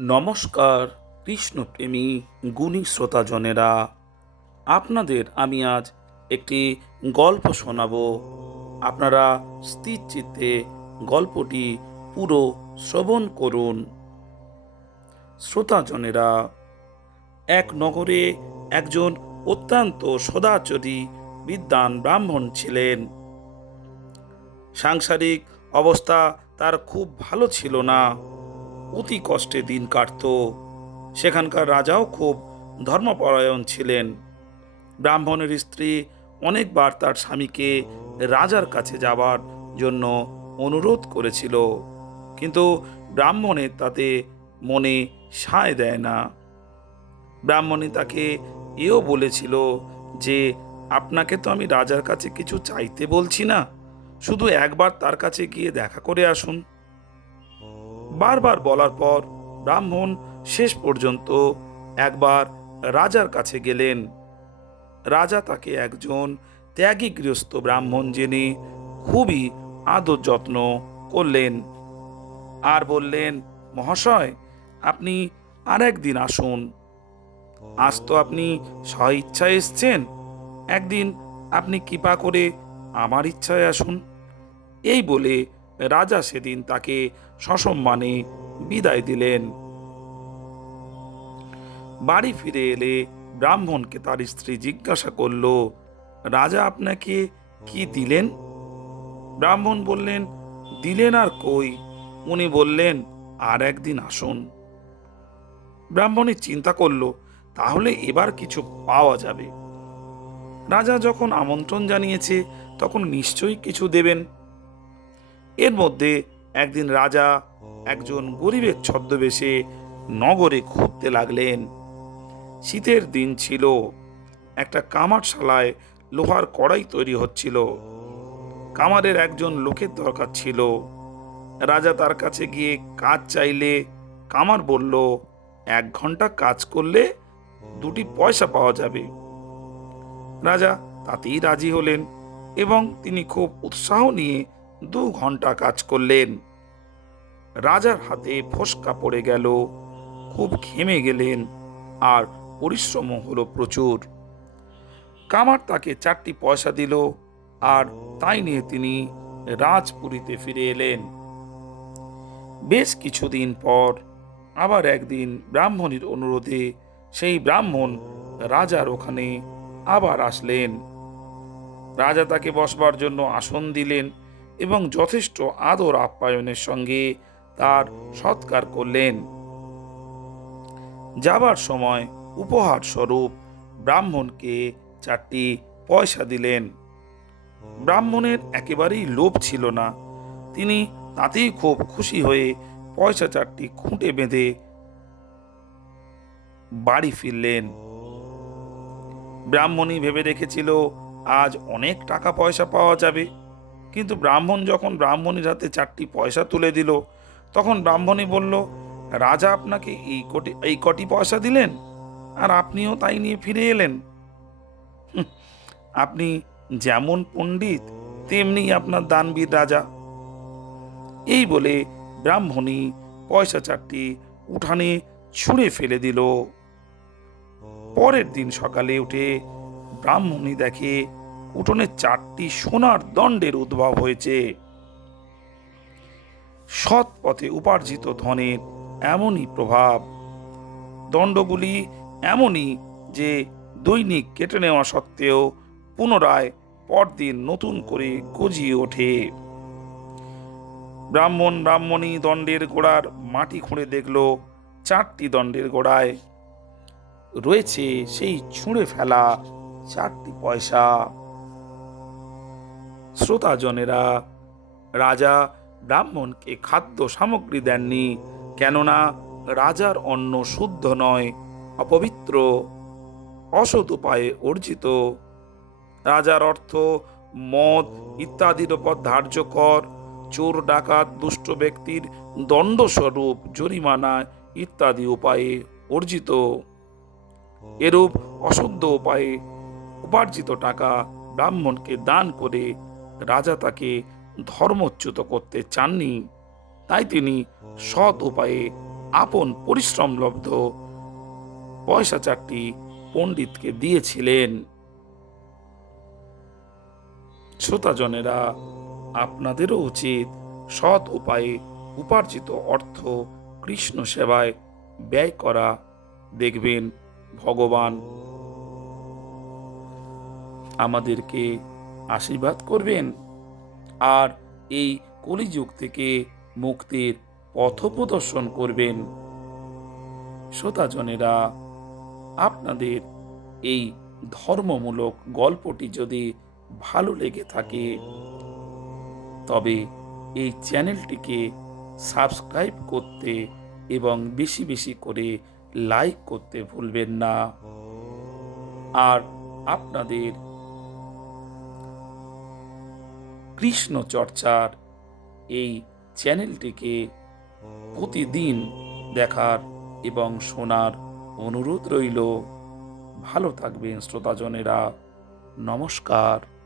নমস্কার, কৃষ্ণপ্রেমী গুণী শ্রোতাজনেরা। আপনাদের আমি আজ একটি গল্প শোনাব। আপনারা স্থির চিত্তে গল্পটি পুরো শ্রবণ করুন। শ্রোতাজনেরা, এক নগরে একজন অত্যন্ত সদাচরী বিদ্বান ব্রাহ্মণ ছিলেন। সাংসারিক অবস্থা তার খুব ভালো ছিল না। অতি কষ্টে দিন কাটত। সেখানকার রাজাও খুব ধর্মপরায়ণ ছিলেন। ব্রাহ্মণের স্ত্রী অনেকবার তার স্বামীকে রাজার কাছে যাবার জন্য অনুরোধ করেছিল, কিন্তু ব্রাহ্মণের তাতে মনে সায় দেয় না। ব্রাহ্মণী তাকে এও বলেছিল যে, আপনাকে তো আমি রাজার কাছে কিছু চাইতে বলছি না, শুধু একবার তার কাছে গিয়ে দেখা করে আসুন। বারবার বলার পর ব্রাহ্মণ শেষ পর্যন্ত একবার রাজার কাছে গেলেন। রাজা তাকে একজন ত্যাগী গৃহস্থ ব্রাহ্মণ জেনে খুবই আদর যত্ন করলেন আর বললেন, মহাশয়, আপনি আর একদিন আসুন। আজ তো আপনি স্ব ইচ্ছায় এসছেন। একদিন আপনি কৃপা করে আমার ইচ্ছায় আসুন। এই বলে রাজা সেদিন তাকে সসম্মানে বিদায় দিলেন। বাড়ি ফিরে এলে ব্রাহ্মণকে তার স্ত্রী জিজ্ঞাসা করল, রাজা, আপনাকে কি দিলেন? ব্রাহ্মণ বললেন, দিলেন আর কই? উনি বললেন, আর একদিন আসুন। ব্রাহ্মণী চিন্তা করল, তাহলে এবার কিছু পাওয়া যাবে। রাজা যখন আমন্ত্রণ জানিয়েছে, তখন নিশ্চয়ই কিছু দেবেন। এর মধ্যে একদিন রাজা একজন গরিবের ছদ্মবেশে নগরে ঘুরতে লাগলেন। শীতের দিন ছিল, একটা কামারশালায় লোহার কড়াই তৈরি হচ্ছিল। কামারের একজন লোকের দরকার ছিল। রাজা তার কাছে গিয়ে কাজ চাইলে কামার বলল, এক ঘণ্টা কাজ করলে দুটি পয়সা পাওয়া যাবে। রাজা তাতেই রাজি হলেন এবং তিনি খুব উৎসাহ নিয়ে দু ঘণ্টা কাজ করলেন। রাজার হাতে ফসকা পড়ে গেল, খুব ঘেমে গেলেন আর পরিশ্রম হলো প্রচুর। কামার তাকে চারটি পয়সা দিল আর তাই নিয়ে তিনি রাজপুরীতে ফিরে এলেন। বেশ কিছুদিন পর আবার একদিন ব্রাহ্মণীর অনুরোধে সেই ব্রাহ্মণ রাজার ওখানে আবার আসলেন। রাজা তাকে বসবার জন্য আসন দিলেন এবং যথেষ্ট আদর আপ্যায়নের সঙ্গে তার সৎকার করলেন। যাবার সময় উপহার স্বরূপ ব্রাহ্মণকে চারটি পয়সা দিলেন। ব্রাহ্মণের একেবারেই লোভ ছিল না। তিনি তাতেই খুব খুশি হয়ে পয়সা চারটি খুঁটে বেঁধে বাড়ি ফিরলেন। ব্রাহ্মণী ভেবে রেখেছিল, আজ অনেক টাকা পয়সা পাওয়া যাবে। কিন্তু ব্রাহ্মণ যখন ব্রাহ্মণীর হাতে চারটি পয়সা তুলে দিল, তখন ব্রাহ্মণী বলল, রাজা আপনাকে এই কোটি, এই কটি পয়সা দিলেন আর আপনিও তাই নিয়ে ফিরে এলেন। আপনি যেমন পণ্ডিত, তেমনি আপনার দানবীর রাজা। এই বলে ব্রাহ্মণী পয়সা চারটি উঠানে ছুঁড়ে ফেলে দিল। পরের দিন সকালে উঠে ব্রাহ্মণী দেখে উঠোনে চারটি সোনার দণ্ডের উদ্ভব হয়েছে। সৎ পথে উপার্জিত ধনের এমনই প্রভাব। দণ্ডগুলি এমনই যে দৈনিক কেটে নেওয়া সত্ত্বেও পুনরায় পরদিন নতুন করে গজিয়ে ওঠে। ব্রাহ্মণ ব্রাহ্মণী দণ্ডের গোড়ার মাটি খুঁড়ে দেখল চারটি দণ্ডের গোড়ায়। রয়েছে সেই ছুঁড়ে ফেলা চারটি পয়সা। শ্রোতাজনেরা, রাজা ব্রাহ্মণকে খাদ্য সামগ্রী দেননি, কেননা রাজার অন্ন শুদ্ধ নয়, অপবিত্র, অসৎ উপায়ে অর্জিত। রাজার অর্থ, মদ ইত্যাদির ওপর ধার্য কর, চোর, ডাকাত, দুষ্ট ব্যক্তির দণ্ডস্বরূপ জরিমানা ইত্যাদি উপায়ে অর্জিত। এরূপ অশুদ্ধ উপায়ে উপার্জিত টাকা ব্রাহ্মণকে দান করে রাজা তাকে ধর্মচ্যুত করতে চাননি। তাই তিনি সৎ উপায়ে আপন পরিশ্রমলব্ধ পয়সা চারটি পণ্ডিতকে দিয়েছিলেন। শ্রোতাজনেরা, আপনাদেরও উচিত সৎ উপায়ে উপার্জিত অর্থ কৃষ্ণ সেবায় ব্যয় করা। দেখবেন, ভগবান আমাদেরকে আশীর্বাদ করবেন। আর এই কলিযুগ থেকে মুক্তির পথপ্রদর্শন করবেন। শ্রোতাজনেরা আপনাদের এই ধর্মমূলক গল্পটি যদি ভালো লেগে থাকে, তবে এই চ্যানেলটিকে সাবস্ক্রাইব করতে এবং বেশি বেশি করে লাইক করতে ভুলবেন না। আর আপনাদের কৃষ্ণ চর্চার এই চ্যানেলটিকে প্রতিদিন দেখার এবং শোনার অনুরোধ রইল। ভালো থাকবেন শ্রোতাজনেরা। নমস্কার।